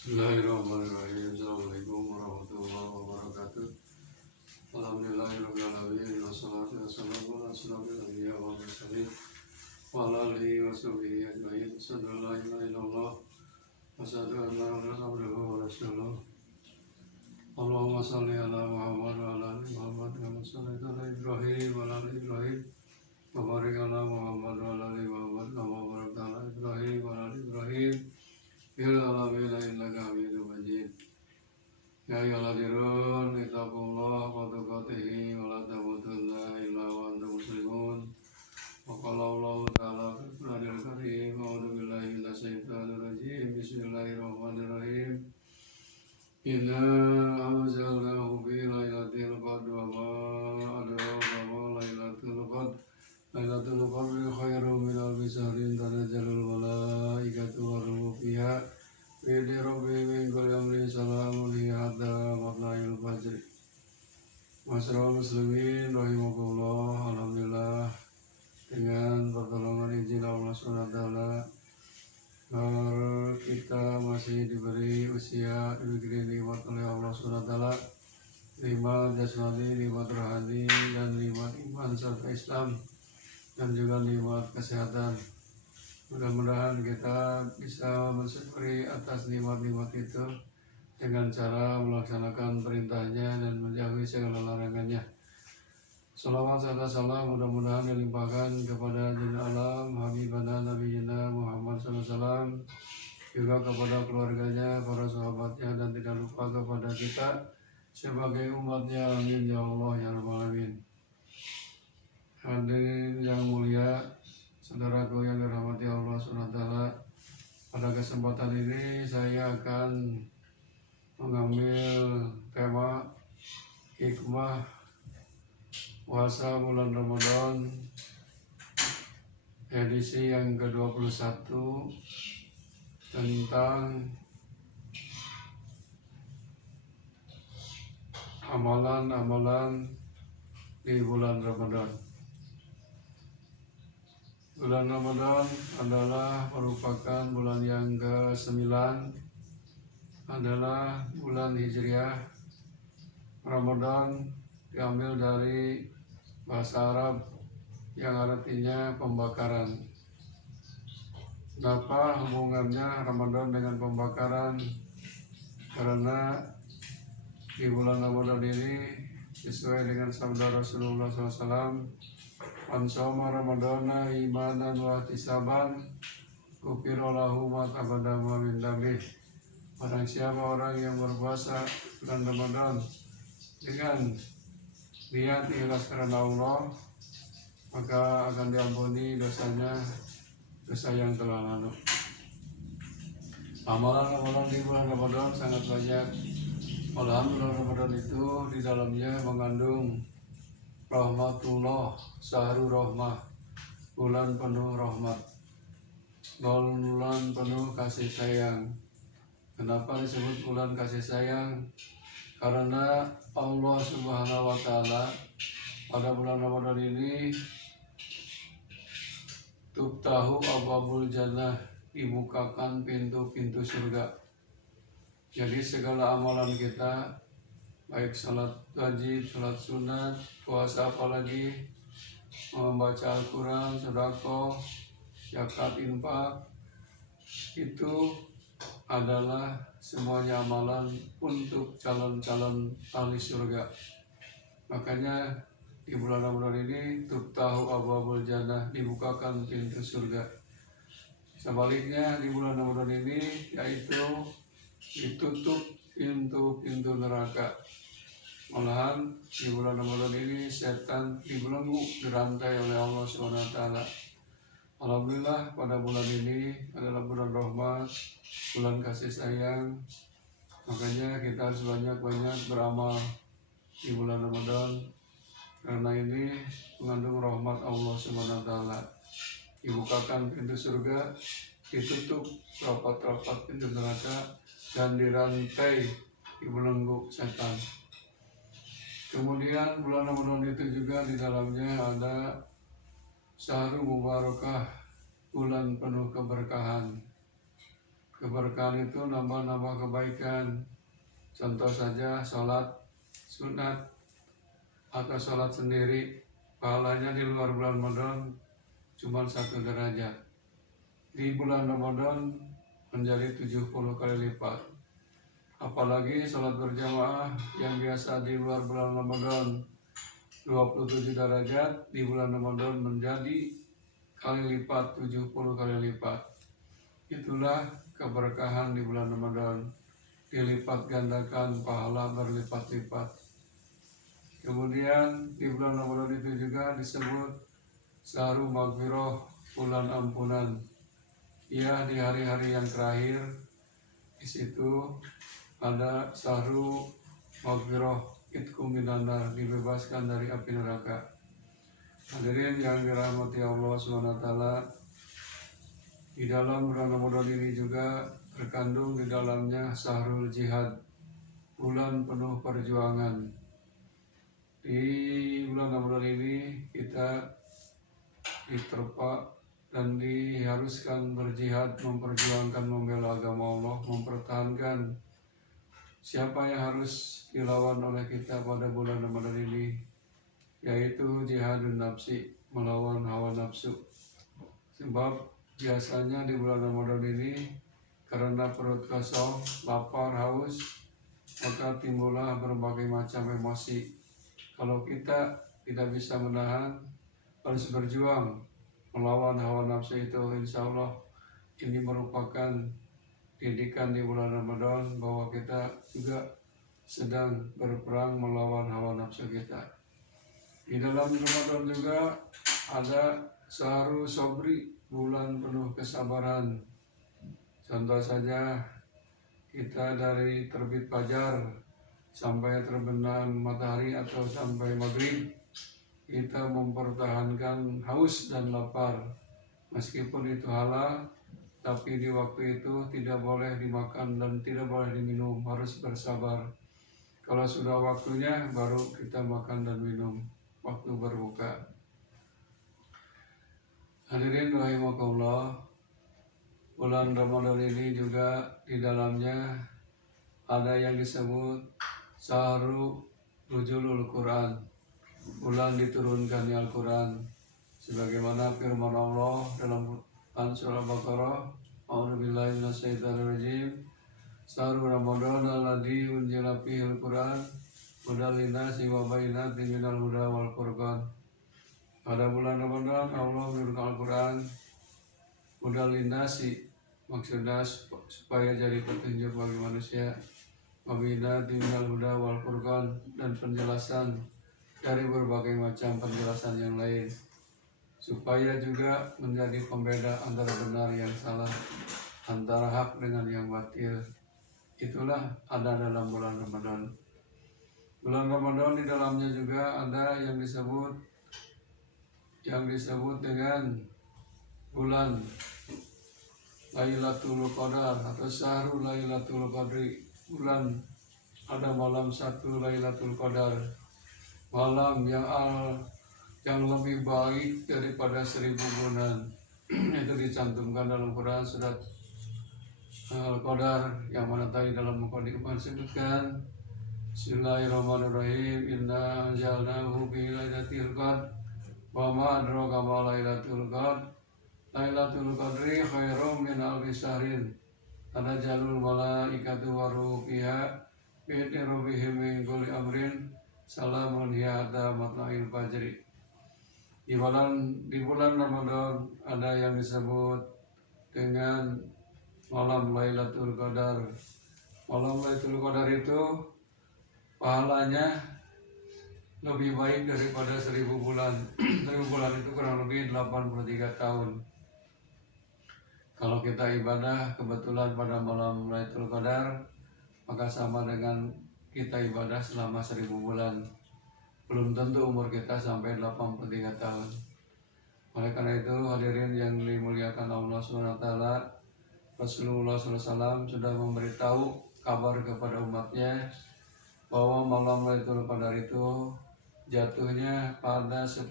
Bismillahirrahmanirrahim. Assalamualaikum warahmatullahi wabarakatuh. Alhamdulillahirabbil alamin wassalatu wassalamu ala asyrofil anbiya'i wal mursalin wa ala alihi washabihi ajmain. Asyhadu an la ilaha illallah wa asyhadu anna Muhammadan abduhu wa rasuluh. Allahumma shalli ala Muhammad wa ala ali Muhammad kama shallaita ala Ibrahim wa ala ali Ibrahim wa barik ala Muhammad wa ala ali Muhammad kama barakta ala Ibrahim wa ala ali Ibrahim fil alamin innaka Hamidum Majid. Ya ayyuhalladzina ittaqullaha haqqa tuqatih wa la tamutunna illa wa antum muslimun. Wa qala Allahu ta'ala fil Qur'anil Karim, a'udzu billahi minasy syaithanir rajim. Bismillahirrahmanirrahim. Inna anzalnahu fi lailatul qadr wa ma adraka ma lailatul qadr. Lailatul qadri khairum min alfi syahrin tanazzalul malaikatu war ruhu fiha bi idzni rabbihim min kulli amrin salamun hiya hatta matla'il fajr. Masyarul muslimin rahimakumullah, alhamdulillah dengan pertolongan izin Allah SWT kita masih diberi usia, diberi nikmat oleh Allah SWT, nikmat jasmani, nikmat rohani, dan nikmat iman serta Islam, dan juga nikmat kesehatan. Mudah-mudahan kita bisa mensyukuri atas nikmat-nikmat itu dengan cara melaksanakan perintahnya dan menjauhi segala larangannya. Salawat serta salam mudah-mudahan dilimpahkan kepada jin alam Habibana Nabiyina Muhammad SAW, juga kepada keluarganya, para sahabatnya, dan tidak lupa kepada kita sebagai umatnya. Amin ya Allah ya Rabbal Alamin. Hadirin yang mulia, saudaraku yang dirahmati Allah SWT, pada kesempatan ini saya akan mengambil tema hikmah puasa bulan Ramadan edisi yang ke-21 tentang amalan-amalan di bulan Ramadan. Bulan Ramadan adalah merupakan bulan yang ke-9, adalah bulan Hijriah. Ramadan diambil dari bahasa Arab yang artinya pembakaran. Kenapa hubungannya Ramadan dengan pembakaran? Karena di bulan Ramadan ini sesuai dengan sabda Rasulullah SAW, "Man shoma Ramadana imanan wa ihtisaban ghufira lahu ma taqaddama min dzambih." Barang siapa orang yang berpuasa bulan Ramadan dengan niat ikhlas karena Allah, maka akan diampuni dosanya, dosa yang telah lalu. Amalan-amalan di bulan Ramadan sangat banyak. Malahan bulan Ramadan itu di dalamnya mengandung rahmatullah, syahrul rahmah, bulan penuh rahmat, bulan penuh kasih sayang. Kenapa disebut bulan kasih sayang? Karena Allah Subhanahu wa Ta'ala pada bulan Ramadan ini tuftahu abwabul jannah, dibukakan pintu-pintu surga. Jadi segala amalan kita, baik salat wajib, salat sunat, puasa apalagi, membaca Al-Quran, sedekah, zakat, infak, itu adalah semuanya amalan untuk calon-calon ahli surga. Makanya di bulan Ramadan ini tuftahu abwabul jannah, dibukakan pintu surga. Sebaliknya di bulan Ramadan ini yaitu ditutup pintu-pintu neraka. Malahan di bulan Ramadan ini setan dibelenggu, dirantai oleh Allah SWT. Alhamdulillah pada bulan ini adalah bulan rahmat, bulan kasih sayang. Makanya kita harus banyak-banyak beramal di bulan Ramadan, karena ini mengandung rahmat Allah SWT. Dibukakan pintu surga, ditutup rapat-rapat pintu neraka, dan dirantai, dibelenggu setan. Kemudian bulan Ramadan itu juga di dalamnya ada syahrul mubarakah, bulan penuh keberkahan. keberkahan itu nambah-nambah kebaikan. Contoh saja sholat sunat atau sholat sendiri, pahalanya di luar bulan Ramadan cuma 1 derajat. Di bulan Ramadan menjadi 70 kali lipat. Apalagi sholat berjamaah yang biasa di luar bulan Ramadan 27 derajat, di bulan Ramadan menjadi kali lipat, 70 kali lipat. Itulah keberkahan di bulan Ramadan, dilipat gandakan pahala berlipat-lipat. Kemudian di bulan Ramadan itu juga disebut Syahrul Maghfirah, bulan ampunan. Ya, di hari-hari yang terakhir di situ ada Syahrul Maghfirah, itqu minan nar, dibebaskan dari api neraka. Hadirin yang dirahmati Allah SWT, di dalam bulan Ramadan ini juga terkandung di dalamnya Syahrul Jihad, bulan penuh perjuangan. Di bulan Ramadan ini kita diterpa dan diharuskan berjihad, memperjuangkan, membela agama Allah, mempertahankan siapa yang harus dilawan oleh kita pada bulan Ramadan ini, yaitu jihadun nafsi, melawan hawa nafsu. Sebab biasanya di bulan Ramadan ini karena perut kosong, lapar, haus, maka timbullah berbagai macam emosi. Kalau kita tidak bisa menahan, harus berjuang melawan hawa nafsu itu. Insya Allah ini merupakan didikan di bulan Ramadan bahwa kita juga sedang berperang melawan hawa nafsu kita. Di dalam Ramadan juga ada Syahrul Sobri, bulan penuh kesabaran. Contoh saja kita dari terbit fajar sampai terbenam matahari atau sampai maghrib, kita mempertahankan haus dan lapar. Meskipun itu halal, tapi di waktu itu tidak boleh dimakan dan tidak boleh diminum, harus bersabar. Kalau sudah waktunya baru kita makan dan minum, waktu berbuka. Hadirin rahimakumullah, bulan Ramadan ini juga di dalamnya ada yang disebut Syahrul Nuzulul Quran, bulan diturunkannya Al-Quran. Sebagaimana firman Allah dalam surah Al-Baqarah, A'udzubillahi minasyaitonirrajim, Syahrul Ramadan alladzi unzila fihil Quran hudal linnasi wa bayyinatin minal huda wal furqan. Pada bulan Ramadan Allah menurunkan Al-Quran hudal linnasi, maksudnya supaya jadi petunjuk bagi manusia, wa bayyinatin minal huda wal furqan, dan penjelasan dari berbagai macam penjelasan yang lain, supaya juga menjadi pembeda antara benar yang salah, antara hak dengan yang batil. Itulah ada dalam bulan Ramadan. Bulan Ramadan di dalamnya juga ada yang disebut dengan bulan Lailatul Qadar atau Syahrul Lailatul Qadri. Bulan ada malam 1 Lailatul Qadar, malam yang lebih baik daripada 1000 bulan. Itu dicantumkan dalam Quran surat Al-Qadar, yang mana tadi dalam mukadimah disebutkan Bismillahirrahmanirrahim, inna anzalnahu fi lailatul qadr wa ma adraka ma lailatul qadr, lailatul qadri khairum min alfi syahrin, tanazzalul malaikatu waruhu fiha bi idzni rabbihim min kulli amrin, salamun hiya hatta matla'il fajri. Di bulan Ramadan ada yang disebut dengan malam Lailatul Qadar. Malam Lailatul Qadar itu pahalanya lebih baik daripada 1000 bulan. 1000 bulan itu kurang lebih 83 tahun. Kalau kita ibadah kebetulan pada malam Lailatul Qadar, maka sama dengan kita ibadah selama 1000 bulan. Belum tentu umur kita sampai 83 tahun. Oleh karena itu, hadirin yang dimuliakan Allah SWT, Rasulullah SAW sudah memberitahu kabar kepada umatnya bahwa malam Lailatul Qadar itu jatuhnya pada 10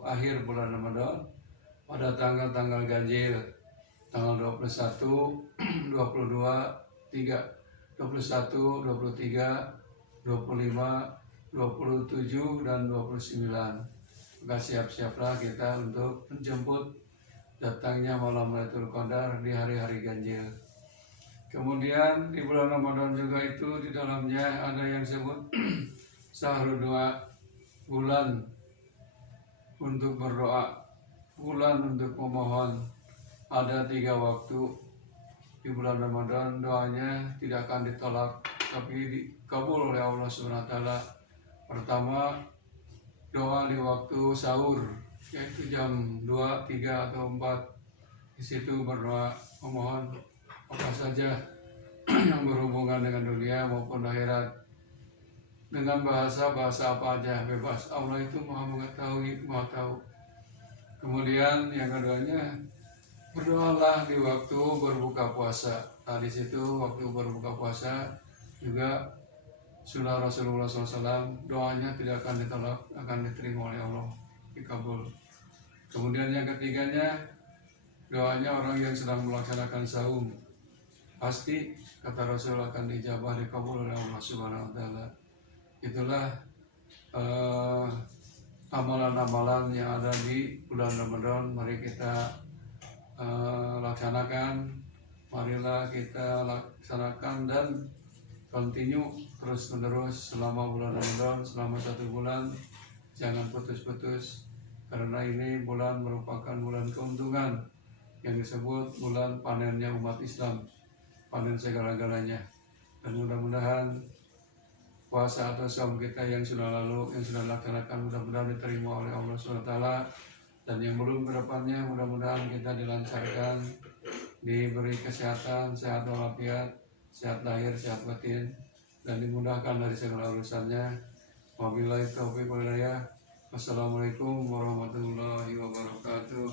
akhir bulan Ramadan, pada tanggal-tanggal ganjil, tanggal 21, 22, 3, 21, 23, 25, 27, dan 29. Maka siap-siaplah kita untuk menjemput datangnya malam Lailatul Qadar di hari-hari ganjil. Kemudian di bulan Ramadan juga itu di dalamnya ada yang disebut sahur doa, bulan untuk berdoa, bulan untuk memohon. Ada 3 waktu di bulan Ramadan, doanya tidak akan ditolak tapi dikabul oleh Allah SWT. Pertama, doa di waktu sahur, yaitu jam 2, 3, atau 4. Di situ berdoa memohon apa saja yang berhubungan dengan dunia maupun akhirat, dengan bahasa apa aja bebas. Allah itu maha mengetahui, maha tahu. Kemudian yang keduanya, berdoalah di waktu berbuka puasa. Nah, di situ waktu berbuka puasa juga sunnah Rasulullah SAW, doanya tidak akan ditolak, akan diterima oleh Allah, dikabul. Kemudian yang ketiganya, doanya orang yang sedang melaksanakan saum, pasti kata Rasul akan dijabah, dikabul oleh Allah Subhanahu Wa Taala. Itulah amalan-amalan yang ada di bulan Ramadan. Mari kita laksanakan, marilah kita laksanakan dan continue terus menerus selama bulan Ramadan, selama 1 bulan. Jangan putus-putus, karena ini bulan merupakan bulan keuntungan yang disebut bulan panennya umat Islam, panen segala-galanya. Dan mudah-mudahan puasa atau saum kita yang sudah lalu, yang sudah dilaksanakan, mudah-mudahan diterima oleh Allah SWT. Dan yang belum kedepannya, mudah-mudahan kita dilancarkan, diberi kesehatan, sehat walafiat, sehat lahir, sehat batin, dan dimudahkan dari segala urusannya. Wabillahi taufiq wal hidayah. Wassalamualaikum warahmatullahi wabarakatuh.